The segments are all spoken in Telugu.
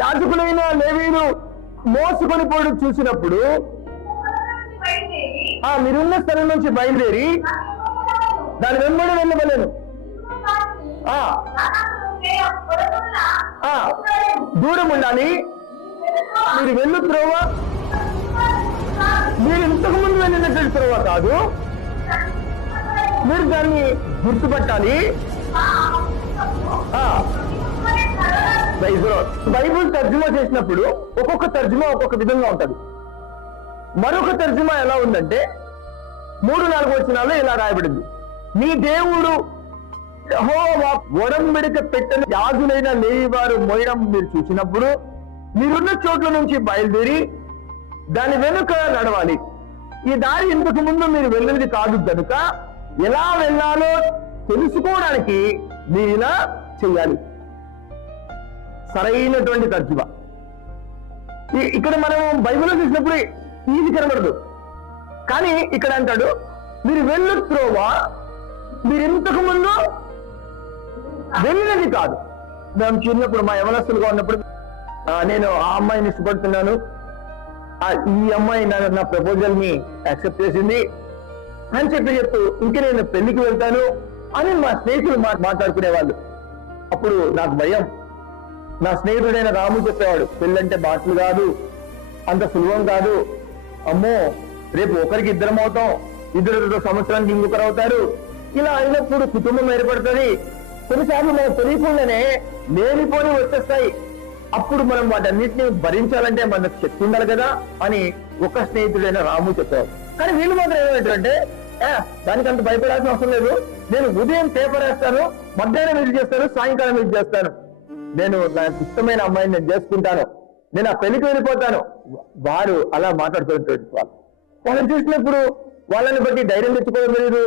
యాజకులైన లేవీలు మోసుకొని పోవడం చూసినప్పుడు ఆ మీరున్న స్థలం నుంచి బయలుదేరి దాని వెంబడి వెళ్ళవలేను ఆ. ఆ. దూరం ఉండాలి. మీరు వెళ్ళు త్రోవ. మీరు ఇంతకు ముందు వెళ్ళినటువంటి త్రోవ కాదు. మీరు దాన్ని గుర్తుపట్టాలి. బైబుల్. తర్జుమా చేసినప్పుడు ఒక్కొక్క తర్జుమా ఒక్కొక్క విధంగా ఉంటది. మరొక తర్జుమా ఎలా ఉందంటే మూడు నాలుగు వచనాల్లో ఇలా రాయబడింది. నీ దేవుడు యెహోవా పెట్టని పెట్టిన యాజులైన లేనివారు మోయడం మీరు చూసినప్పుడు మీరున్న చోట్ల నుంచి బయలుదేరి దాని వెనుక నడవాలి. ఈ దారి ఇంతకు ముందు మీరు వెళ్ళినది కాదు కనుక ఎలా వెళ్ళాలో తెలుసుకోవడానికి మీరు ఇలా చెయ్యాలి సరైనటువంటి తర్జుమా. ఇక్కడ మనం బైబిల్లో చూసినప్పుడు ఈజీ కనబడదు. కానీ ఇక్కడ అంటాడు మీరు వెళ్ళు త్రోవ మీరు ఇంతకు ముందు వెళ్ళినది కాదు. మేము చిన్నప్పుడు మా యవనస్తులుగా ఉన్నప్పుడు నేను ఆ అమ్మాయిని ఇష్టపడుతున్నాను. ఆ, ఈ అమ్మాయి నా ప్రపోజల్ని యాక్సెప్ట్ చేసింది. అని చెప్పి చెప్తూ ఇంక నేను పెళ్ళికి వెళ్తాను అని మా స్నేహితులు మాట్లాడుకునే మాట్లాడుకునేవాళ్ళు. అప్పుడు నాకు భయం. నా స్నేహితుడైన రాము చెప్పేవాడు పెళ్ళంటే బాటలు కాదు అంత సులభం కాదు. అమ్మో రేపు ఒకరికి ఇద్దరం అవుతాం ఇద్దరు సంవత్సరానికి ఇంకొకరు అవుతారు. ఇలా అయినప్పుడు కుటుంబం ఏర్పడుతుంది. కొన్నిసార్లు మనకు తెలియకుండానే లేనిపోని వచ్చేస్తాయి. అప్పుడు మనం వాటన్నిటిని భరించాలంటే మనకు శక్తి ఉండాలి కదా అని ఒక స్నేహితుడైన రాము చెప్పారు కానీ వీళ్ళు మాత్రం ఏమంటారంటే దానికి అంత భయపడాల్సిన అవసరం లేదు. నేను ఉదయం పేపర్ వేస్తాను మధ్యాహ్నం ఇది చేస్తాను సాయంకాలం ఇది చేస్తాను. నేను నాకు ఇష్టమైన అమ్మాయిని నేను చేసుకుంటాను. నేను ఆ పెళ్ళికి వెళ్ళిపోతాను. వారు అలా మాట్లాడుతున్నటువంటి వాళ్ళు. వాళ్ళని చూసినప్పుడు వాళ్ళని బట్టి ధైర్యం తెచ్చుకోవడం తెలియదు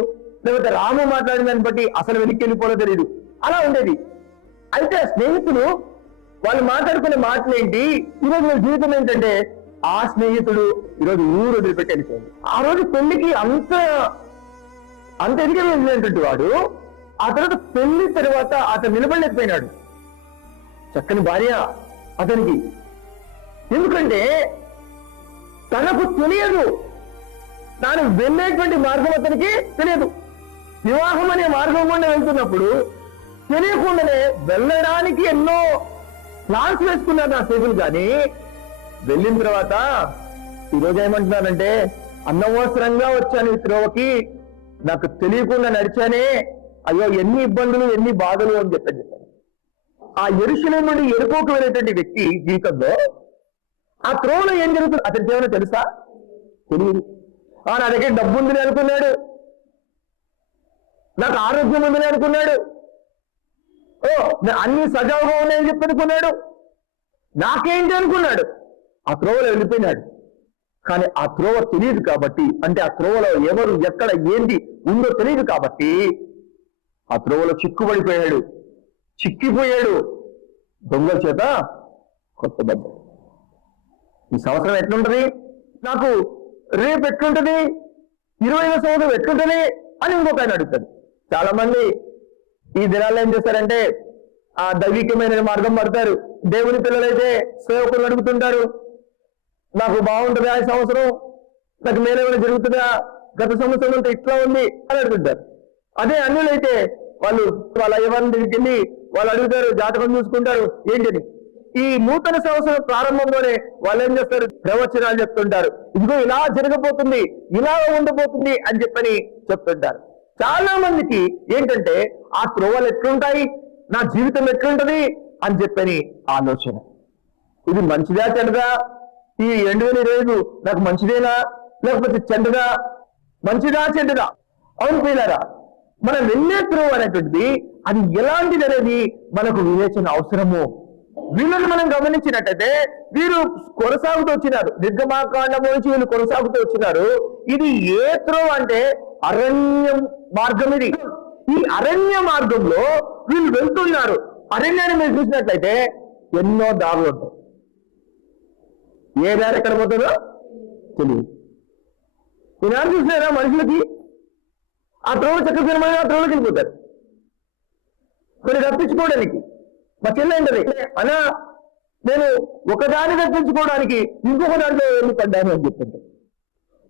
లేకపోతే రాము మాట్లాడిన దాన్ని బట్టి అసలు వెనక్కి వెళ్ళిపోవడం తెలియదు అలా ఉండేది. అయితే స్నేహితులు వాళ్ళు మాట్లాడుకునే మాటలు ఏంటి? ఈరోజు వాళ్ళ జీవితం ఏంటంటే ఆ స్నేహితుడు ఈరోజు ఊరు వదిలిపెట్టి వెళ్ళిపోయింది. ఆ రోజు పెళ్ళికి అంత అంత ఎదిగే వెళ్ళినటువంటి వాడు ఆ తర్వాత పెళ్ళి తర్వాత అతను నిలబడలేకపోయినాడు. చక్కని భార్య అతనికి. ఎందుకంటే తనకు తెలియదు. తాను వెళ్ళేటువంటి మార్గం అతనికి తెలియదు. వివాహం అనే మార్గం గుండా వెళ్తున్నప్పుడు తెలియకుండానే వెళ్ళడానికి ఎన్నో ప్లాన్స్ వేసుకున్నారు నా స్నేహితులు. కానీ వెళ్ళిన తర్వాత ఈరోజు ఏమంటున్నానంటే అనవసరంగా వచ్చాను ఈ త్రోవకి. నాకు తెలియకుండా నడిచానే అయ్యో ఎన్ని ఇబ్బందులు ఎన్ని బాధలు అని చెప్పని చెప్పాను. ఆ ఎరుశలేం నుండి ఎరుకోకు వెళ్ళేటువంటి వ్యక్తి జీవితంలో ఆ త్రోవలో ఏం జరుగుతుంది? అతనికి ఏమైనా తెలుసా? తెలియదు. ఆ నా దగ్గర డబ్బు ఉందని అనుకున్నాడు. నాకు ఆరోగ్యం ఉందని అనుకున్నాడు. ఓ అన్ని సజావుగా ఉన్నాయని చెప్పి అనుకున్నాడు. నాకేంటి అనుకున్నాడు. ఆ త్రోవలో వెళ్ళిపోయినాడు. కానీ ఆ త్రోవ తెలియదు కాబట్టి అంటే ఆ త్రోవలో ఎవరు ఎక్కడ ఏంది ఉందో తెలియదు కాబట్టి ఆ త్రోవలో చిక్కుబడిపోయాడు. చిక్కిపోయాడు. దొంగల చేత కొట్టబడ్డాడు ఈ సంవత్సరం ఎట్లుంటది? నాకు రేపు ఎట్లుంటది? ఇరవై సంవత్సరం ఎట్లుంటది? అని ఇంకొక ఆయన అడుగుతాడు. చాలా మంది ఈ దినాల్లో ఏం చేస్తారంటే ఆ దైవికమైన మార్గం పడతారు. దేవుని పిల్లలైతే సేవకులు అడుగుతుంటారు. నాకు బాగుంటుందా ఈ సంవత్సరం? నాకు మేలేమైనా జరుగుతుందా? గత సంవత్సరం అంతా ఇట్లా ఉంది అని అడుగుతారు అదే అన్యులైతే వాళ్ళు వాళ్ళ ఎవరిని దగ్గరికి వెళ్ళి వాళ్ళు అడుగుతారు జాతకం చూసుకుంటారు ఏంటిది ఈ నూతన సంవత్సరం ప్రారంభంలోనే వాళ్ళు ఏం చేస్తారు? ప్రవచనాలు చెప్తుంటారు. ఇదిగో ఇలా జరగబోతుంది ఇలా ఉండబోతుంది అని చెప్పని చెప్తుంటారు. చాలా మందికి ఏంటంటే ఆ త్రోవలు ఎట్లుంటాయి? నా జీవితం ఎట్లుంటది? అని చెప్పని ఆలోచన. ఇది మంచిదా చెడ్డదా? ఈ రెండు వేల ఇరవై నాకు మంచిదేనా? లేకపోతే చెడ్డదా? మంచిదా చెడ్డదా? అవును పిల్లరా మనం వెళ్ళే అనేటువంటిది అది ఎలాంటిది అనేది మనకు వివేచన అవసరము. వీళ్ళని మనం గమనించినట్టయితే వీరు కొనసాగుతూ వచ్చినారు. నిర్గమాకాండం నుంచి వీళ్ళు కొనసాగుతూ వచ్చినారు. ఇది ఏ త్రోవ అంటే అరణ్యం మార్గం ఇది. ఈ అరణ్య మార్గంలో వీళ్ళు వెళ్తున్నారు. అరణ్యాన్ని మీరు చూసినట్లయితే ఎన్నో దారులు ఉంటాయి. ఏ దారి ఎక్కడ పోతుందో తెలియదు. ఈనాడు చూసినారా మనుషులకి? ఆ త్రోవ చక్కగా ఆ త్రోవకి వెళ్ళిపోతారు కొన్ని తప్పించుకోవడానికి మా చెల్లెంటది అనా నేను ఒకదాన్ని తప్పించుకోవడానికి ఇంకొక దాంట్లో వెళ్ళి పడ్డాను? అని చెప్తుంటాను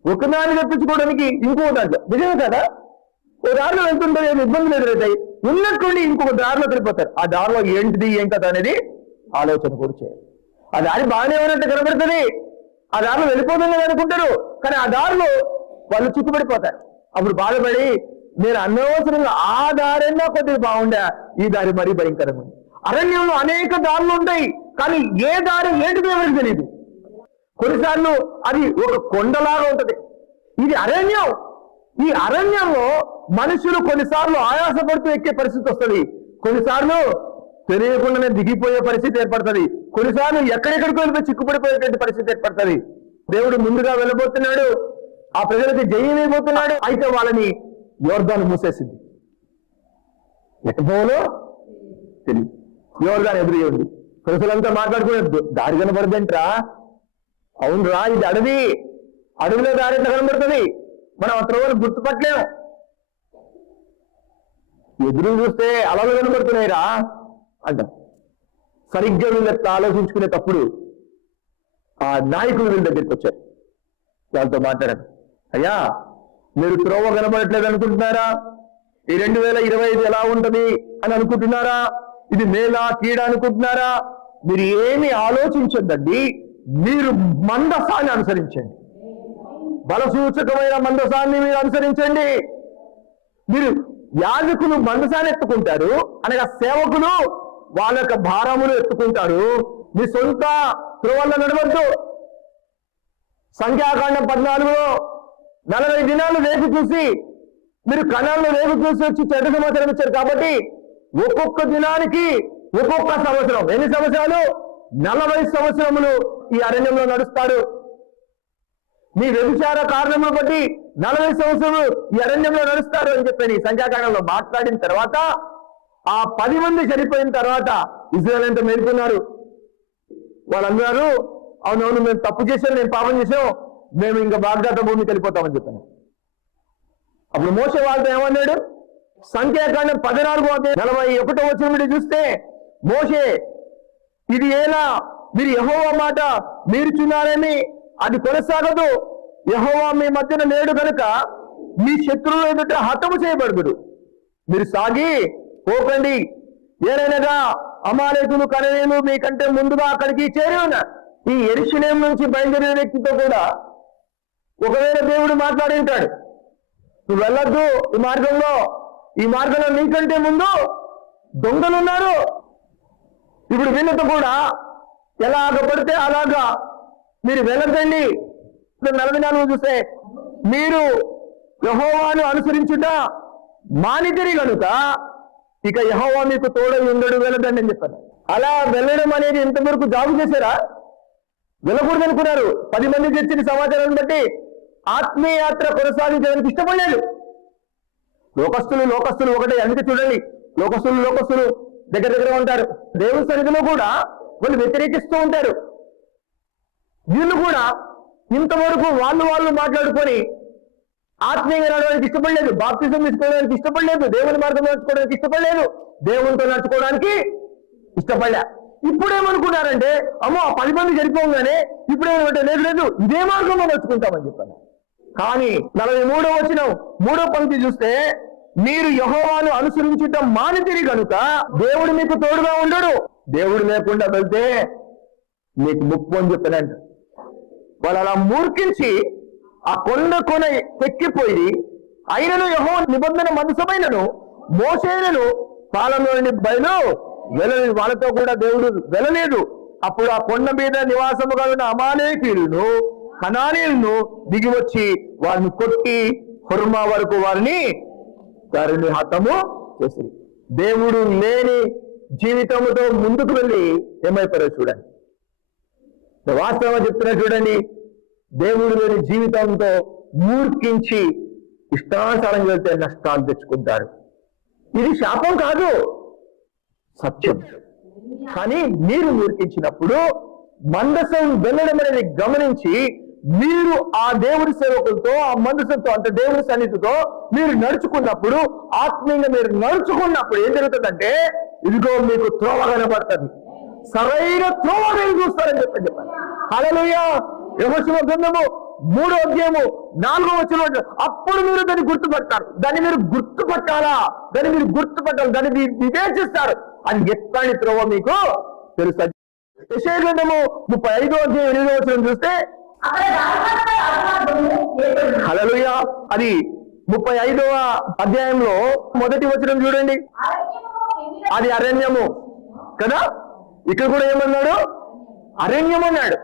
ఒకదాన్ని తప్పించుకోవడానికి ఇంకొక దాంట్లో. నిజమే కదా? ఓ దారిలో వెళ్తుంటే ఏమి ఇబ్బందులు ఎదురవుతాయి ఉన్నట్టుండి ఇంకొక దారిలో తిరిగిపోతారు ఆ దారిలో ఏంటిది ఏం కదా అనేది ఆలోచన కూడా చేయాలి. ఆ దారి బాగానే ఉన్నట్టు కనబడుతుంది. ఆ దారిలో వెళ్ళిపోతుందని అనుకుంటారు. కానీ ఆ దారిలో వాళ్ళు చిక్కుపడిపోతారు అప్పుడు బాధపడి నేను అనవసరంగా ఆ దారైనా కొద్దిగా బాగుండే ఈ దారి మరీ భయంకరంగా అరణ్యంలో అనేక దారులు ఉంటాయి కానీ ఏ దారి ఏంటిదో ఎవరికి తెలియదు కొన్నిసార్లు అది ఒక కొండలాగా ఉంటది. ఇది అరణ్యం. ఈ అరణ్యంలో మనుషులు కొన్నిసార్లు ఆయాసపడుతూ ఎక్కే పరిస్థితి వస్తుంది. కొన్నిసార్లు తెలియకుండానే దిగిపోయే పరిస్థితి ఏర్పడుతుంది. కొన్నిసార్లు ఎక్కడెక్కడికి వెళ్ళిపోయి చిక్కుపడిపోయేటువంటి పరిస్థితి ఏర్పడుతుంది. దేవుడు ముందుగా వెళ్ళబోతున్నాడు. ఆ ప్రజలకి జయమైపోతున్నాడు. అయితే వాళ్ళని యోర్దాను మూసేసింది. ఎటు తెలియదు యోర్దాన్ ఎదురు ప్రజలంతా మాట్లాడుకునే దారి కనబడదంట్రా? అవునురా ఇది అడవి. అడవిలో దారి ఎట్లా కనబడుతుంది? మనం ఆ త్రోవను గుర్తుపట్టలేము. ఎదురు చూస్తే అలలు కనబడుతున్నాయిరా అంట. సరిగ్గా వీళ్ళు ఆలోచించుకునేటప్పుడు ఆ నాయకులు వీళ్ళ దగ్గరికి వచ్చారు. వాళ్ళతో మాట్లాడారు. అయ్యా మీరు త్రోవ కనబడట్లేదు అనుకుంటున్నారా? ఈ రెండు వేల ఇరవై ఐదు ఎలా ఉంటది అని అనుకుంటున్నారా? ఇది మేలా కీడ అనుకుంటున్నారా? మీరు ఏమి ఆలోచించద్దండి. మీరు మందసాన్ని అనుసరించండి. బలసూచకమైన మందసాన్ని మీరు అనుసరించండి. మీరు యాజకులు మందసాన్ని ఎత్తుకుంటారు అనగా సేవకులు వాళ్ళ యొక్క భారములు ఎత్తుకుంటారు. మీ సొంత త్రోవల్లో నడవద్దు. సంఖ్యాకాండం పద్నాలుగులో నలభై దినాలు రేపు చూసి మీరు కణాల్లో రేపు చూసి వచ్చి చెడు సంవత్సరం ఇచ్చారు కాబట్టి ఒక్కొక్క దినానికి ఒక్కొక్క సంవత్సరం. ఎన్ని సంవత్సరాలు? నలభై సంవత్సరములు ఈ అరణ్యంలో నడుస్తాడు మీ వ్యభిచార కారణములు బట్టి నలభై సంవత్సరము ఈ అరణ్యంలో నడుస్తారు అని చెప్పని సంఖ్యాకాండంలో మాట్లాడిన తర్వాత ఆ పది మంది చనిపోయిన తర్వాత ఇజ్రాయల్ ఎంత మేలుకున్నారు? వాళ్ళందరూ అవునవును మేము తప్పు చేసాం నేను పాపం చేసాం మేము ఇంకా వాగ్దాత భూమికి వెళ్ళిపోతామని చెప్పాను. అప్పుడు మోసే వాళ్ళతో ఏమన్నాడు? సంఖ్యాకాండం పద్నాలుగు నలభై ఒకటో వచ్చిన చూస్తే మోసే ఇది ఎలా? మీరు యహోవా మాట మీరుచున్నారని అది కొనసాగదు. యహోవా మీ మధ్యన లేడు కనుక మీ శత్రువులు ఎదుట హతము చేయబడుదురు. మీరు సాగి పోకండి. ఏదైనాగా అమాలేకులు కనవేలు మీకంటే ముందుగా అక్కడికి చేరి ఉన్నారు. ఈ ఎరుషులేం నుంచి బయలుదేరిన వ్యక్తితో కూడా ఒకవేళ దేవుడు మాట్లాడి ఉంటాడు నువ్వు వెళ్ళొద్దు ఈ మార్గంలో. ఈ మార్గంలో నీకంటే ముందు దొంగలు ఉన్నారు ఇప్పుడు వీళ్ళతో కూడా ఎలాగ పడితే అలాగా మీరు వెళ్ళద్దండి నలభై నాలుగు చూస్తే మీరు యహోవాను అనుసరించుట మానితిరి కనుక ఇక యహోవా మీకు తోడై ఉండడు వెళ్ళదండి అని చెప్పారు. అలా వెళ్ళడం అనేది ఇంతవరకు జాబు చేశారా? వెళ్ళకూడదు అనుకున్నారు పది మంది తెచ్చిన సమాచారాన్ని బట్టి ఆత్మీయాత్ర కొనసాగించడానికి ఇష్టపడలేదు. లోకస్తులు లోకస్తులు ఒకటే అందుకే చూడండి. లోకస్తులు లోకస్తులు దగ్గర దగ్గర ఉంటారు. దేవుని సన్నిధిలో కూడా వాళ్ళు వ్యతిరేకిస్తూ ఉంటారు. వీళ్ళు కూడా ఇంతవరకు వాళ్ళు వాళ్ళు మాట్లాడుకొని ఆత్మీయంగా నడవడానికి ఇష్టపడలేదు. బాప్తిజం తీసుకోవడానికి ఇష్టపడలేదు. దేవుని మార్గం నడుచుకోవడానికి ఇష్టపడలేదు. దేవునితో నడుచుకోవడానికి ఇష్టపడలే. ఇప్పుడేమనుకున్నారంటే అమ్మో ఆ పది మంది చనిపోగానే ఇప్పుడేమంటే లేదు లేదు ఇదే మార్గంలో నడుచుకుంటామని చెప్పాను. కానీ నలభై మూడో వచ్చిన మూడో పంక్తి చూస్తే మీరు యహోవాను అనుసరించటం మానితిరి కనుక దేవుడు మీకు తోడుగా ఉండడు దేవుడు లేకుండా వెళ్తే మీకు ముప్పు అని చెప్పినట్టు. వాళ్ళు అలా మూర్ఖించి ఆ కొండ కొన ఎక్కిపోయి అయినను యహో నిబంధన మనసమైనను మోసేనను పాలన బయలు వెళ్ళలేదు వాళ్ళతో కూడా దేవుడు వెళ్ళలేదు. అప్పుడు ఆ కొండ మీద నివాసముగా ఉన్న అమాలేకీయులను కనానీయులను దిగి వచ్చి వారిని కొట్టి హుర్మా వరకు వారిని వారిని హతము చేసింది. దేవుడు లేని జీవితముతో ముందుకు వెళ్ళి ఏమైపోయారో చూడండి. వాస్తవం చెప్తున్నా చూడండి. దేవుడు లేని జీవితంతో మూర్ఖించి ఇష్టానుసారం వెళ్తే నష్టాలు తెచ్చుకుంటారు. ఇది శాపం కాదు సత్యం. కానీ మీరు మూర్ఖించినప్పుడు మందసం వెళ్ళడం అనేది గమనించి మీరు ఆ దేవుడి సేవకులతో ఆ మనుషులతో అంటే దేవుడి సన్నిధితో మీరు నడుచుకున్నప్పుడు ఆత్మీయంగా మీరు నడుచుకున్నప్పుడు ఏం జరుగుతుందంటే ఇదిగో మీకు త్రోవ కనబడుతుంది. సరైన త్రోవ మీరు చూస్తారని చెప్పండి చెప్పాను హలోయ యహోశివ గ్రంథము మూడో అధ్యాయము నాలుగో వచ్చిన అప్పుడు మీరు దాన్ని గుర్తుపడతారు. దాన్ని మీరు గుర్తుపట్టాలా? దాన్ని మీరు గుర్తుపట్టాలి. దాన్ని మీరు వివేచిస్తారు. అది ఎక్కడి త్రోవ మీకు తెలుసు? యెషయా గ్రంథము ముప్పై ఐదో అధ్యాయం ఎనిమిదో వచ్చిన చూస్తే హలలుయా అది ముప్పై ఐదవ అధ్యాయంలో మొదటి వచనం చూడండి. అది అరణ్యము. కదా? ఇక్కడ కూడా ఏమన్నాడు? అరణ్యం అన్నాడు.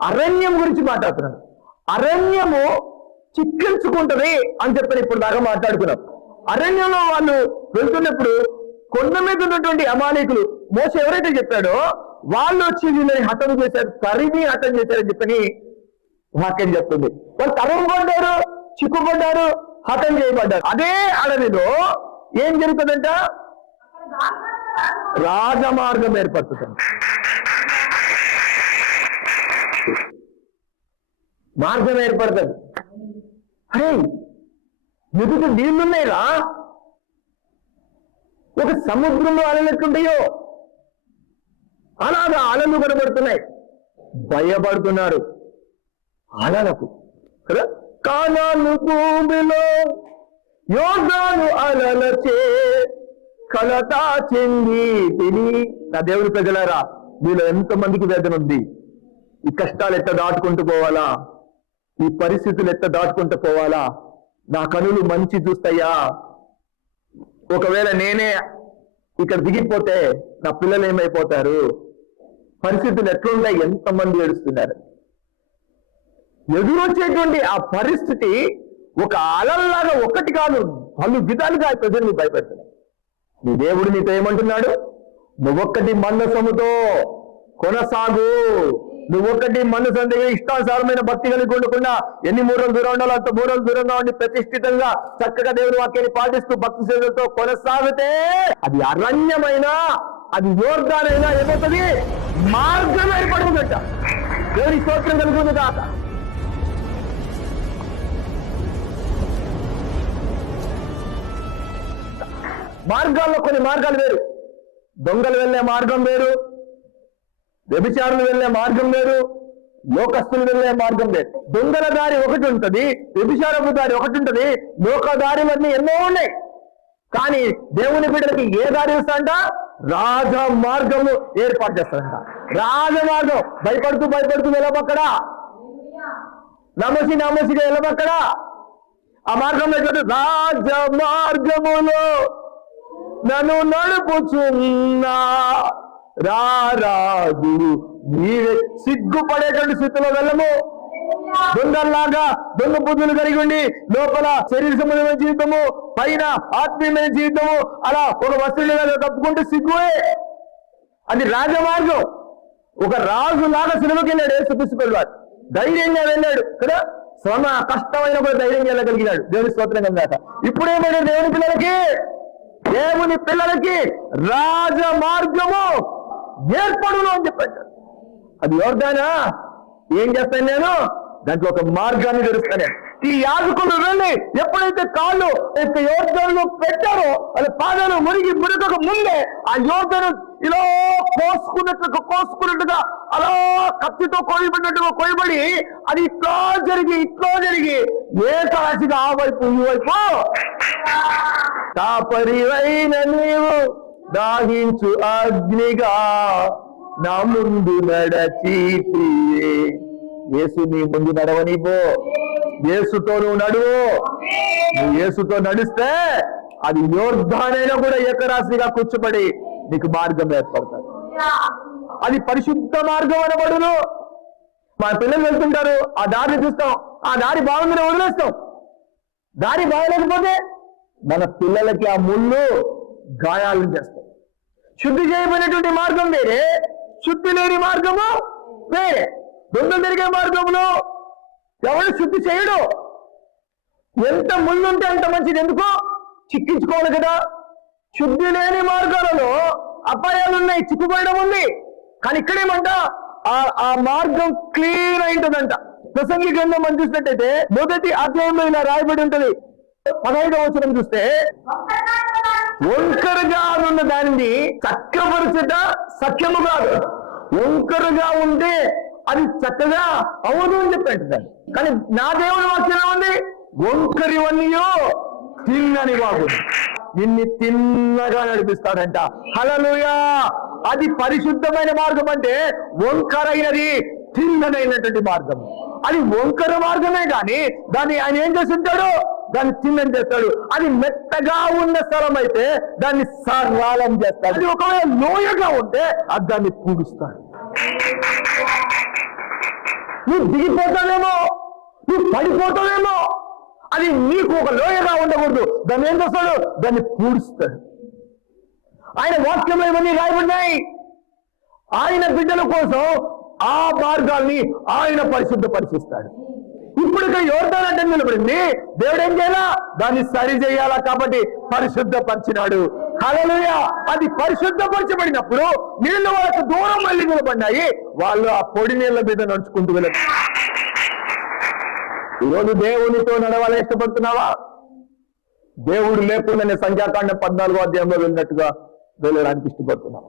అరణ్యం గురించి మాట్లాడుతున్నాడు. అరణ్యము చిక్కించుకుంటది అని చెప్పని ఇప్పుడు దాకా మాట్లాడుకున్నాం. అరణ్యంలో వాళ్ళు వెళ్తున్నప్పుడు కొండ మీద ఉన్నటువంటి అమాలికులు మోస ఎవరైతే చెప్పాడో వాళ్ళు వచ్చి వీళ్ళని హతం చేశారు తరిమి హతం చేశారని చెప్పని వాక్యం చెప్తుంది. వాళ్ళు తరమబడ్డారు చిక్కుపడ్డారు హతం చేయబడ్డారు. అదే అడవిలో ఏం జరుగుతుందంట? రాజమార్గం ఏర్పడుతుంది మార్గం ఏర్పడుతుంది. అరే ఎదుటి నీళ్ళున్నాయిరా? ఒక సముద్రంలో అలలెట్టుంటాయో అలాగా అలలు కనబడుతున్నాయి. భయపడుతున్నారు. అలలకు కదా? కానాలు భూమిలో యోగాలు అలలచే కలతా చెంది తిని. నా దేవుని ప్రజలారా మీలో ఎంతమందికి వేదన ఉంది? ఈ కష్టాలు ఎట్ట దాటుకుంటూ పోవాలా? ఈ పరిస్థితులు ఎట్ట దాటుకుంటూ పోవాలా? నా కనులు మంచి చూస్తాయా? ఒకవేళ నేనే ఇక్కడ దిగిపోతే నా పిల్లలు ఏమైపోతారు? పరిస్థితులు ఎట్లున్నాయి? ఎంతమంది ఏడుస్తున్నారు? ఎదురొచ్చేటువంటి ఆ పరిస్థితి ఒక అలల్లాగా ఒకటి కాదు. పలు విధాలుగా ఆ ప్రజల్ని భయపెడుతున్నాయి. నీ దేవుడు నీతో ఏమంటున్నాడు? నువ్వొక్కటి మందసముతో కొనసాగు. నువ్వొక్కటి మనసు దగ్గర ఇష్టానుసారమైన భక్తి కలిగి ఉండకుండా ఎన్ని మూడు దూరం ఉండాలో అంత మూడు దూరంగా ఉండి ప్రతిష్ఠితంగా చక్కగా దేవుని వాక్యాన్ని పాటిస్తూ భక్తి సేవలతో కొనసాగితే అది అరణ్యమైన అది యోర్ధానైనా ఏమవుతుంది? మార్గం ఏర్పడుతుందట. దేవుని స్తోత్రం కలుగుతుంది కాక మార్గాల్లో కొన్ని మార్గాలు వేరు. దొంగలు వెళ్ళే మార్గం వేరు. వ్యభిచారులు వెళ్ళే మార్గం వేరు. లోకస్తులు వెళ్ళే మార్గం వేరు. దొంగల దారి ఒకటి ఉంటుంది వ్యభిచారపు దారి ఒకటి ఉంటుంది. లోక దారిలన్నీ ఎన్నో ఉన్నాయి. కానీ దేవుని బిడ్డలకి ఏ దారి ఇస్తాడంట రాజ మార్గము ఏర్పాటు చేస్తాడంట రాజ మార్గం. భయపడుతూ భయపడుతూ వెళ్ళబక్కడా? నమసి నమసిగా వెళ్ళబక్కడా? ఆ మార్గంలో రాజ మార్గములో నన్ను నడుపుచున్నా రారాజు నీవే. సిగ్గుపడేటువంటి స్థితిలో వెళ్ళము. దొంగల్లాగా దొంగ బుద్ధులు కలిగి ఉండి లోపల శరీర సంబంధమైన జీవితము పైన ఆత్మీయమైన జీవితము అలా ఒక వస్తువులు తప్పుకుంటే సిగ్గువే. అది రాజమార్గం. ఒక రాజు లాగా సినిమాకి వెళ్ళాడు యేసుక్రీస్తు వాడు ధైర్యంగా వెళ్ళాడు కదా? శ్రమ కష్టమైన కూడా ధైర్యంగా వెళ్ళగలిగినాడు. దేవుని స్తోత్రం కదాక ఇప్పుడు ఏమైనా దేవుని పిల్లలకి? దేవుని పిల్లలకి రాజ మార్గము ఏర్పడును అని చెప్పాడు. అది ఎవరిదానా ఏం చేస్తాను నేను? దాంట్లో ఒక మార్గాన్ని తెలుస్తాను ఈ యాజకులు వెళ్ళి ఎప్పుడైతే కాళ్ళు యొక్క యోధనలు పెట్టారో అది పాదాలు మురిగి మురికకు ముందే ఆ యోధను ఇలా కోసుకున్నట్లుగా కోసుకున్నట్టుగా అలా కత్తితో కోయబడినట్టుగా కోయబడి అది ఇట్లా జరిగి ఇట్లా జరిగి ఏకరాశిగా ఆ వైపు ఈ వైపు. కాపరివైన నీవు దాహించు అగ్నిగా నా ముందు నడచి ప్రియే. యేసు నీ ముందు నడవనిపో యేసుతో నువ్వు నడువు. నువ్వు యేసుతో నడిస్తే అది యోర్ధానైనా కూడా ఏకరాశిగా కూర్చోబడి నీకు మార్గం ఏర్పడతాడు. అది పరిశుద్ధ మార్గం అనబడును. మా పిల్లలు వెళ్తుంటారు ఆ దారిని చూస్తాం ఆ దారి బాగుందని వదిలేస్తాం. దారి బాగలేకపోతే మన పిల్లలకి ఆ ముళ్ళు గాయాలను చేస్తాయి. శుద్ధి చేయబడినటువంటి మార్గం వేరే శుద్ధి లేని మార్గము వేరే. దొంగ తిరిగే మార్గంలో ఎవరు శుద్ధి చేయడు. ఎంత ముళ్ళు ఉంటే అంత మంచిది. ఎందుకు? చిక్కించుకోవాలి కదా. శుద్ధి లేని మార్గాలలో అపాయాలు ఉన్నాయి చిక్కుపోయడం ఉంది. కానీ ఇక్కడేమంట? ఆ ఆ మార్గం క్లీన్ అయింటుందంట ప్రసంగి గ్రంథం మనం చూసినట్టయితే మొదటి అధ్యాయంలో ఇలా రాయబడి ఉంటది. పదహైదవ వచనం చూస్తే వంకరగా ఉన్న దానిని చక్కపరచట సత్యము కాదు. వంకరగా ఉంటే అది చక్కగా అవును అని చెప్పాడు దాన్ని కానీ నా దేవుని వాక్యం ఉంది? ఒంకరివన్నీయో తిన్నని బాబు నిన్ను తిన్నగా నడిపిస్తాడంట. హలలుయా అది పరిశుద్ధమైన మార్గం అంటే వంకరైనది తిన్ననైనటువంటి మార్గం. అది వంకర మార్గమే కానీ దాన్ని ఆయన ఏం చేస్తుంటాడు దాన్ని చిన్నం చేస్తాడు. అది మెత్తగా ఉన్న స్థలం అయితే దాన్ని సరళం చేస్తాడు. అది ఒకవేళ లోయగా ఉంటే అది దాన్ని పూడుస్తాడు. నువ్వు దిగిపోతావేమో? నువ్వు పడిపోతావేమో? అది నీకు ఒక లోయగా ఉండకూడదు. దాన్ని ఏం చేస్తాడు? దాన్ని పూడుస్తాడు. ఆయన వాక్యంలో ఇవన్నీ రాయబడినాయి. ఆయన బిడ్డల కోసం ఆ మార్గాల్ని ఆయన పరిశుద్ధ పరిశిస్తాడు ఇప్పుడు ఇక యోర్దాన్ అంటే నిలబడింది. దేవుడు ఏం చేయాలా? దాన్ని సరి చేయాలా కాబట్టి పరిశుద్ధపరిచినాడు. కలలుయ అది పరిశుద్ధపరచబడినప్పుడు నీళ్ళు వాళ్ళకు దూరం మళ్ళీ నిలబడినాయి. వాళ్ళు ఆ పొడి నీళ్ళ మీద నడుచుకుంటూ వెళ్ళారు. ఈరోజు దేవునితో నడవాలని ఇష్టపడుతున్నావా? దేవుడు లేకుండానే సంఖ్యాకాండం పద్నాలుగో అధ్యాయంలో వెళ్ళినట్టుగా వెళ్ళడానికి ఇష్టపడుతున్నావు?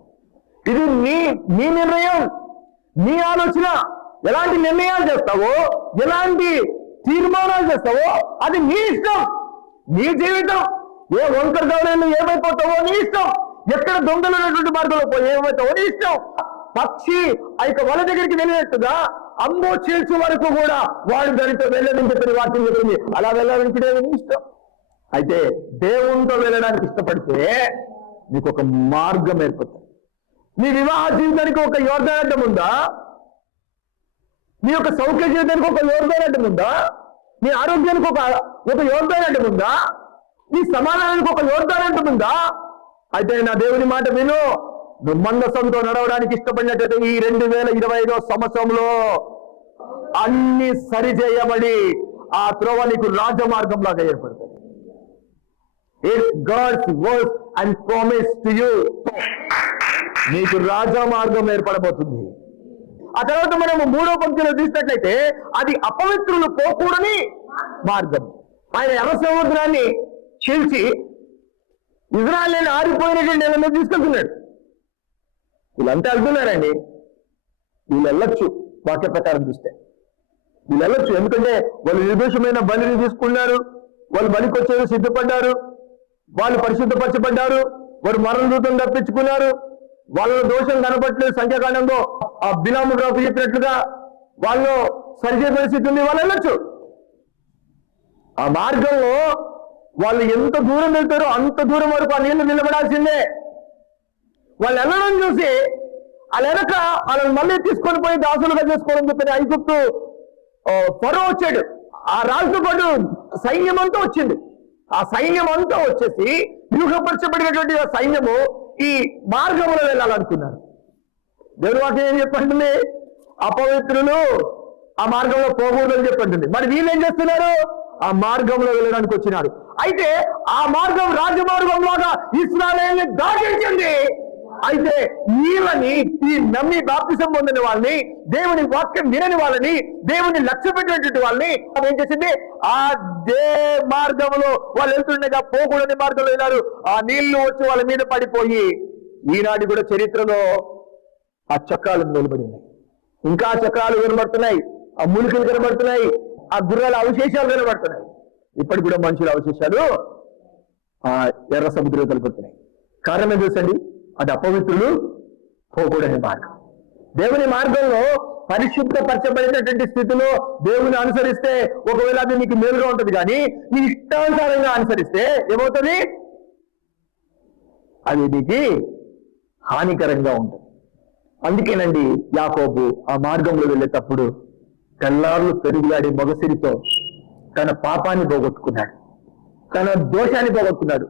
ఇది నీ నీ నిర్ణయం నీ ఆలోచన. ఎలాంటి నిర్ణయాలు చేస్తావో ఎలాంటి తీర్మానాలు చేస్తావో అది నీ ఇష్టం. నీ జీవితం ఏ వంకర గౌరవంలో ఏమైపోతావో నీ ఇష్టం. ఎక్కడ దొంగలు ఉన్నటువంటి మార్గంలో పోయి ఏమైతావో నీ ఇష్టం. పక్షి ఆ యొక్క వల దగ్గరికి వెళ్ళినట్టుగా అంబో చీల్చు వరకు కూడా వాడు దానితో వెళ్ళని చెప్పిన వాక్యం చెప్పింది అలా వెళ్ళాలనుకునేది ఇష్టం. అయితే దేవునితో వెళ్ళడానికి ఇష్టపడితే నీకు ఒక మార్గం ఏర్పడుతుంది. నీ వివాహ జీవితానికి ఒక యోర్ధానటం ఉందా? నీ యొక్క సౌఖ్య జీవితానికి ఒక యోర్ధానటం ఉందా? నీ ఆరోగ్యానికి ఒక ఒక యోర్ధానటం ఉందా? నీ సమాధానానికి ఒక యోర్ధానటం ఉందా? అయితే నా దేవుని మాట విను. నువ్వు మందసంతో నడవడానికి ఇష్టపడినట్టయితే ఈ రెండు వేల ఇరవై ఐదో సంవత్సరంలో అన్ని సరి చేయబడి ఆ త్రోవ నీకు రాజమార్గం లాగా ఏర్పడుతుంది. It's God's words and promise to you నీకు రాజమార్గం ఏర్పడబోతుంది. ఆ తర్వాత మనము మూడో పంక్తిలో చూసినట్లయితే అది అపవిత్రులు పోకూడని మార్గం. ఆయన ఎర్ర సముద్రాన్ని చీల్చి ఇజ్రాయల్ ఆరిపోయినటువంటి నెల మీద తీసుకెళ్తున్నాడు. వీళ్ళంతా వెళ్తున్నారండి. వీళ్ళు వెళ్ళొచ్చు వాక్య ప్రకారం చూస్తే. వీళ్ళు వెళ్ళొచ్చు ఎందుకంటే వాళ్ళు నిర్దేశమైన బలిని తీసుకున్నారు. వాళ్ళు బలికి వచ్చేది సిద్ధపడ్డారు. వాళ్ళు పరిశుద్ధపరచబడ్డారు. వారు మరణ దూతం తప్పించుకున్నారు. వాళ్ళ దోషం కనపట్లేదు సంఖ్యాకాండంలో. ఆ బిలాము రాపు చెప్పినట్లుగా వాళ్ళు సరిచే పరిస్థితి ఉంది వాళ్ళు వెళ్ళొచ్చు. ఆ మార్గంలో వాళ్ళు ఎంత దూరం వెళ్తారో అంత దూరం వరకు ఆ నీళ్ళు నిలబడాల్సిందే. వాళ్ళు వెళ్ళడం చూసి వాళ్ళెనక వాళ్ళని మళ్ళీ తీసుకొని పోయి దాసులుగా చేసుకోవడం చెప్పిన ఐగుప్తు ఆ, వచ్చాడు. ఆ రాజుతో పాటు సైన్యం అంతా వచ్చింది. ఆ సైన్యం అంతా వచ్చేసి వ్యూహపరచబడినటువంటి ఆ సైన్యము ఈ మార్గంలో వెళ్ళాలనుకున్నారు. దేవుని వాక్యం ఏం చెప్పండి అపవిత్రులు ఆ మార్గంలో పోకూడదని చెప్పంటుంది. మరి వీళ్ళు ఏం చేస్తున్నారు? ఆ మార్గంలో వెళ్ళడానికి వచ్చినారు. అయితే ఆ మార్గం రాజమార్గం లాగా ఇస్రాయల్ని దాటించింది. అయితే వీళ్ళని ఈ నమ్మి బాప్తిసం పొందిన వాళ్ళని దేవుని వాక్యం వినని వాళ్ళని దేవుని లక్ష్య పెట్టినటువంటి వాళ్ళని అది ఏం చేసింది? ఆ దే మార్గంలో వాళ్ళు వెళ్తుండగా పోకూడని మార్గంలో వెళ్ళారు. ఆ నీళ్ళు వచ్చి వాళ్ళ మీద పడిపోయి ఈనాటి కూడా చరిత్రలో ఆ చక్రాలు నిలబడి ఉన్నాయి ఇంకా చక్రాలు కనబడుతున్నాయి ఆ ములికలు కనబడుతున్నాయి. ఆ గుర్రాల అవశేషాలు కనబడుతున్నాయి. ఇప్పటికి కూడా మనుషుల అవశేషాలు ఆ ఎర్ర సముద్రం కనబడుతున్నాయి కారణం ఏం చూసండి అది అపవిత్రులు పోకూడని మార్గం. దేవుని మార్గంలో పరిశుద్ధపరచబడినటువంటి స్థితిలో దేవుని అనుసరిస్తే ఒకవేళ అది నీకు మేలుగా ఉంటుంది కానీ నీ ఇష్టానుసారంగా అనుసరిస్తే ఏమవుతుంది? అది నీకు హానికరంగా ఉంటుంది. అందుకేనండి యాకోబు ఆ మార్గంలో వెళ్ళేటప్పుడు తెల్లార్లు పెరుగులాడి మొగసిరితో తన పాపాన్ని పోగొట్టుకున్నాడు. తన దోషాన్ని పోగొట్టుకున్నాడు.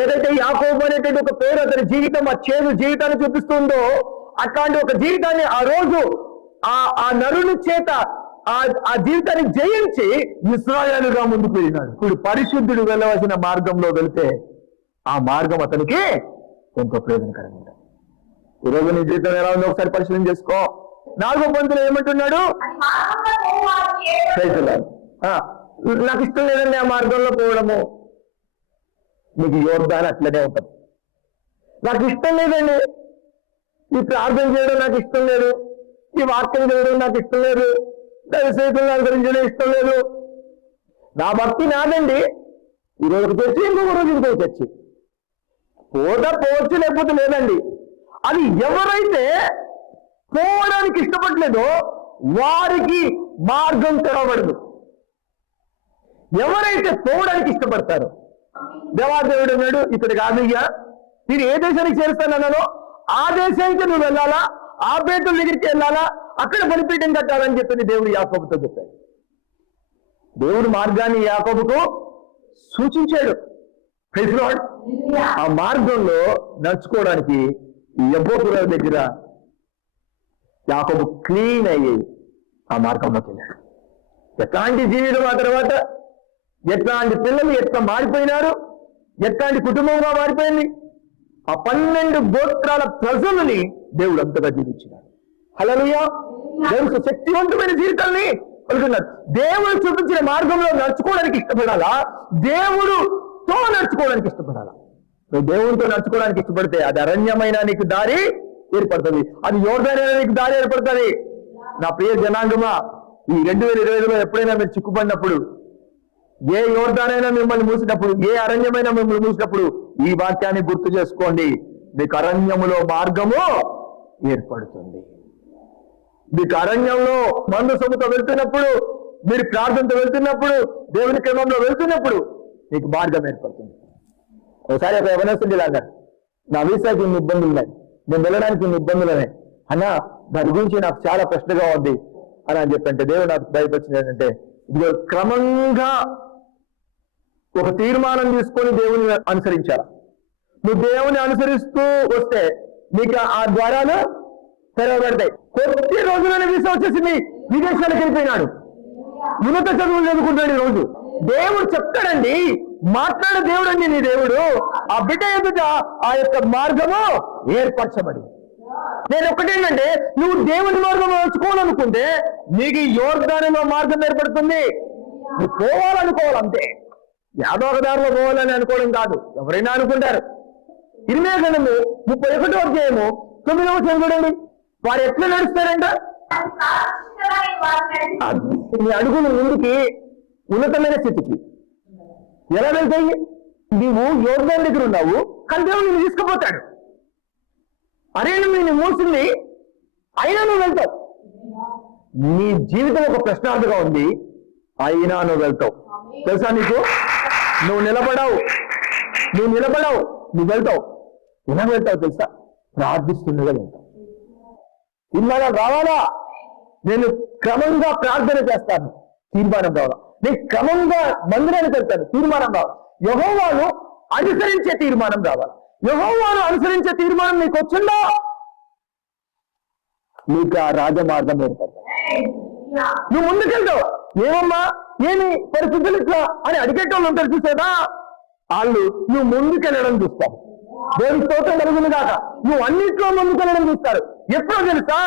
ఏదైతే యాకోబు అనేటువంటి ఒక పేరు అతని జీవితం ఆ చేదు జీవితాన్ని చూపిస్తుందో అట్లాంటి ఒక జీవితాన్ని ఆ రోజు ఆ ఆ నరుని చేత ఆ ఆ జీవితాన్ని జయించి ఇస్రాయలుగా ముందుకు వెళ్ళినాడు. ఇప్పుడు పరిశుద్ధుడు వెళ్ళవలసిన మార్గంలో వెళితే ఆ మార్గం అతనికి ఎంతో ప్రయోజనకరంగా ఈరోజు నీ జీవితం ఎలా ఉందో? ఒకసారి పరిశీలన చేసుకో. నాలుగో పంతులు ఏమంటున్నాడు? నాకు ఇష్టం లేదండి ఆ మార్గంలో పోవడము. మీకు యోర్దాన్ అట్లనే ఉంటుంది. నాకు ఇష్టం లేదండి. ఈ ప్రార్థన చేయడం నాకు ఇష్టం లేదు. ఈ వాక్యం చేయడం నాకు ఇష్టం లేదు. దయచేతులు అనుసరించడం ఇష్టం లేదు. నా భక్తి నాదండి. ఈ రోజు ఒక చర్చి ఇంకొక రోజు ఇంకొక చర్చి పోట పోవచ్చు లేకపోతే లేదండి. అది ఎవరైతే పోవడానికి ఇష్టపడలేదో వారికి మార్గం తెరవబడదు. ఎవరైతే పోవడానికి ఇష్టపడతారో దేవాదేవుడు అన్నాడు ఇక్కడ కాదయ్యా నేను ఏ దేశానికి చేరుస్తానన్నానో ఆ దేశానికి నువ్వు వెళ్ళాలా? ఆ పేతుల దగ్గరికి వెళ్ళాలా? అక్కడ బలిపీఠం కట్టాలని చెప్పింది దేవుడు యాకోబుతో చెప్పాడు. దేవుడు మార్గాన్ని యాకోబుకు సూచించాడు. ఆ మార్గంలో నడుచుకోవడానికి యబ్బోపురం దగ్గర యాకబు క్లీన్ అయ్యి ఆ మార్గంలోకి వెళ్ళాడు ఎట్లాంటి జీవితం ఆ తర్వాత ఎట్లాంటి పిల్లలు ఎట్లా మారిపోయినారు ఎట్లాంటి కుటుంబంగా మారిపోయింది ఆ పన్నెండు గోత్రాల ప్రజలని దేవుడు అంతగా జీవించినాడు హలలుయా దేవుడు శక్తివంతమైన జీవితాన్ని కలుగుతున్నారు దేవుడు చూపించిన మార్గంలో నడుచుకోవడానికి ఇష్టపడాలా దేవుడుతో నడుచుకోవడానికి ఇష్టపడాలా నువ్వు దేవునితో నడుచుకోవడానికి ఇష్టపడితే అది అరణ్యమైన నీకు దారి ఏర్పడుతుంది. అది యోర్ధనైన నీకు దారి ఏర్పడుతుంది. నా ప్రియ జనాంగమా ఈ రెండు వేల ఇరవై ఐదులో ఎప్పుడైనా మీరు చిక్కుపడినప్పుడు ఏ యోర్ధానైనా మిమ్మల్ని మూసినప్పుడు ఏ అరణ్యమైనా మిమ్మల్ని మూసినప్పుడు ఈ వాక్యాన్ని గుర్తు చేసుకోండి. మీకు అరణ్యములో మార్గము ఏర్పడుతుంది. మీకు అరణ్యంలో మందసముతో వెళ్తున్నప్పుడు మీరు ప్రార్థనతో వెళ్తున్నప్పుడు దేవుని క్రమంలో వెళ్తున్నప్పుడు మీకు మార్గం ఏర్పడుతుంది. ఒకసారి ఒక యవనస్తుడి లాగా నా వీసాకి ఇన్ని ఇబ్బందులు ఉన్నాయి నేను వెళ్ళడానికి ఇన్ని ఇబ్బందులు ఉన్నాయి. అన్న దాని గురించి నాకు చాలా ప్రశ్నగా ఉంది అని అని చెప్పంటే దేవుడు నాకు భయపరిచింది ఏంటంటే ఇది క్రమంగా ఒక తీర్మానం తీసుకొని దేవుని అనుసరించాలి? నువ్వు దేవుని అనుసరిస్తూ వస్తే నీకు ఆ ద్వారాలు తెరవబడతాయి. కొద్ది రోజులనే వీసా వచ్చేసింది. విదేశాలకు వెళ్ళిపోయినాడు. ఉన్నత చదువులు చదువుకుంటాడు ఈ రోజు. దేవుడు చెప్తాడండి మాట్లాడే దేవుడు అండి నీ దేవుడు. ఆ బిడ్డ ఎదుట ఆ యొక్క మార్గము ఏర్పరచబడి నేను ఒకటేంటంటే నువ్వు దేవుని మార్గం వచ్చుకోవాలనుకుంటే నీకు ఈ యోర్ధానంలో మార్గం ఏర్పడుతుంది. నువ్వు పోవాలనుకోవాలంతే. యాదో ఒక దారిలో పోవాలని అనుకోవడం కాదు. ఎవరైనా అనుకుంటారు. ఇరిమే గణము ముప్పై ఒకటో అధ్యాయము తొమ్మిదవ చూడండి. వారు ఎట్లా నడుస్తారంట? అడుగులు ముందుకి ఉన్నతమైన స్థితికి. ఎలా వెళ్తాయి? నీవు యోగం దగ్గర ఉన్నావు కానీ దేవుడు నిన్ను తీసుకుపోతాడు. అరే నువ్వు నిన్ను మూసింది అయినా నువ్వు వెళ్తావు. నీ జీవితం ఒక ప్రశ్నార్థగా ఉంది అయినా నువ్వు వెళ్తావు. తెలుసా నీకు? నువ్వు నిలబడవు. నువ్వు నిలబడవు నువ్వు వెళ్తావు. ఎలా వెళ్తావు తెలుసా? ప్రార్థిస్తుండగా వెళ్తావు. ఇన్నాళ్ళ కావాలా నేను క్రమంగా ప్రార్థన చేస్తాను. తీర్మానం కావాలా నేను క్రమంగా మందిరానికి వెళ్తాను తీర్మానం రావాలి. యహోవాను అనుసరించే తీర్మానం రావాలి. యహోవాను అనుసరించే తీర్మానం నీకు వచ్చిందా? నీకు ఆ రాజమార్గం ఏర్పడుతుంది. నువ్వు ముందుకెళ్తావు. ఏమమ్మా? ఏమి? పరిస్థితులు ఇట్లా అని అడిగేటోళ్ళు ఉంటారు చూసేదా వాళ్ళు నువ్వు ముందుకెళ్ళడం చూస్తావు దేవుని స్తోత్రం కలుగును కాక నువ్వు అన్నింటిలో ముందుకెళ్ళడం చూస్తారు. ఎప్పుడో తెలుసా?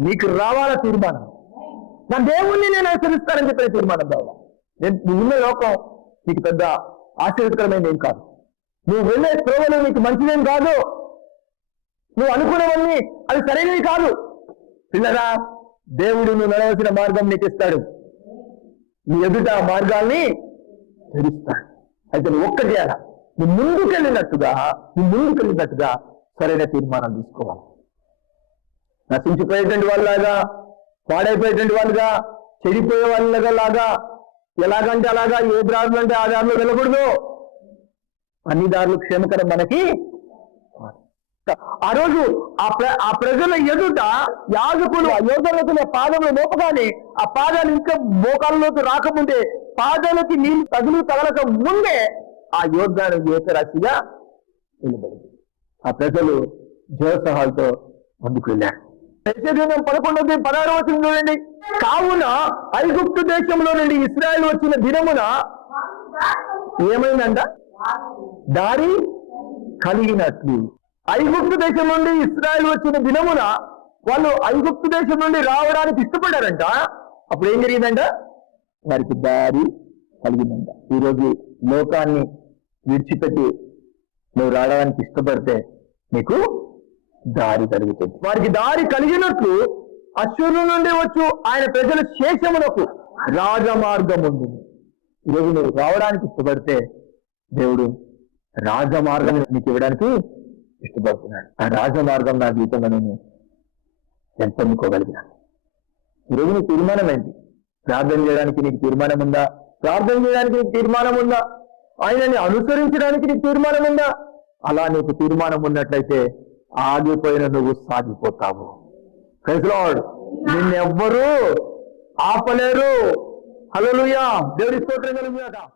నీకు రావాల తీర్మానం? నా దేవుణ్ణి నేను అనుసరిస్తానని చెప్పిన తీర్మానం కావాలి నేను నువ్వు ఉన్న లోకం నీకు పెద్ద ఆశ్చర్యకరమైనది ఏం కాదు. నువ్వు వెళ్ళే త్రోవలు నీకు మంచిదేం కాదు. నువ్వు అనుకునేవన్నీ అది సరైనవి కాదు. పిల్లరా దేవుడు నువ్వు నడవలసిన మార్గం నీకు ఇస్తాడు. నీ ఎదుట ఆ మార్గాల్ని తెరుస్తాడు. అయితే నువ్వు ఒక్క చేయాల? నువ్వు ముందుకెళ్ళినట్టుగా నువ్వు ముందుకెళ్ళినట్టుగా సరైన తీర్మానం తీసుకోవాలి. నశించిపోయేటువంటి వాళ్ళలాగా పాడైపోయేటువంటి వాళ్ళుగా చెడిపోయే వాళ్ళగా లాగా ఎలాగంటే అలాగా ఏ దారులు అంటే ఆ దారిలో వెళ్ళకూడదు. అన్ని దారులు క్షేమకరం మనకి. ఆ రోజు ఆ ప్ర ఆ ప్రజల ఎదుట యాజకులు ఆ పాదములు మోపగానే ఆ పాదాలు ఇంకా మోకాళ్ళలోకి రాకముందే పాదాలకి నీళ్ళు తగులు తగలక ముందే ఆ యోధాను ఏకరాశిగా నిలబడింది. ఆ ప్రజలు జోసహాలతో ముందుకు వెళ్ళారు. యెషయా పదకొండవ పదహారు వచ్చిన చూడండి. కావున ఐగుప్తు దేశంలో నుండి ఇస్రాయల్ వచ్చిన దినమున ఏమైందంట? దారి కలిగినట్లు ఐగుప్తు దేశం నుండి ఇస్రాయల్ వచ్చిన దినమున వాళ్ళు ఐగుప్తు దేశం నుండి రావడానికి ఇష్టపడ్డారంట అప్పుడు ఏం జరిగిందంట? వారికి దారి కలిగిందంట. ఈరోజు లోకాన్ని విడిచిపెట్టి నువ్వు రావడానికి ఇష్టపడితే నీకు దారి కలుగుతుంది వారికి దారి కలిగినట్లు అశ్వరు నుండి వచ్చు ఆయన ప్రజల శేషమునకు రాజమార్గం ఉంది ఈరోజు నువ్వు రావడానికి ఇష్టపడితే దేవుడు రాజమార్గం నీకు ఇవ్వడానికి ఇష్టపడుతున్నాడు. ఆ రాజమార్గం నా జీవితంలో నేను పెంపొందుకోగలిగినాను ఈరోజు నీ తీర్మానం ఏంటి? ప్రార్థన చేయడానికి నీకు తీర్మానం ఉందా? ప్రార్థన చేయడానికి నీకు తీర్మానం ఉందా? ఆయనని అనుసరించడానికి నీకు తీర్మానం ఉందా? అలా నీకు తీర్మానం ఉన్నట్లయితే ఆగిపోయిన నువ్వు సాగిపోతావు. లార్డ్ నిన్నెవ్వరూ ఆపలేరు. హలోలుయా దేవుడి స్తోత్రం కలుగుగాక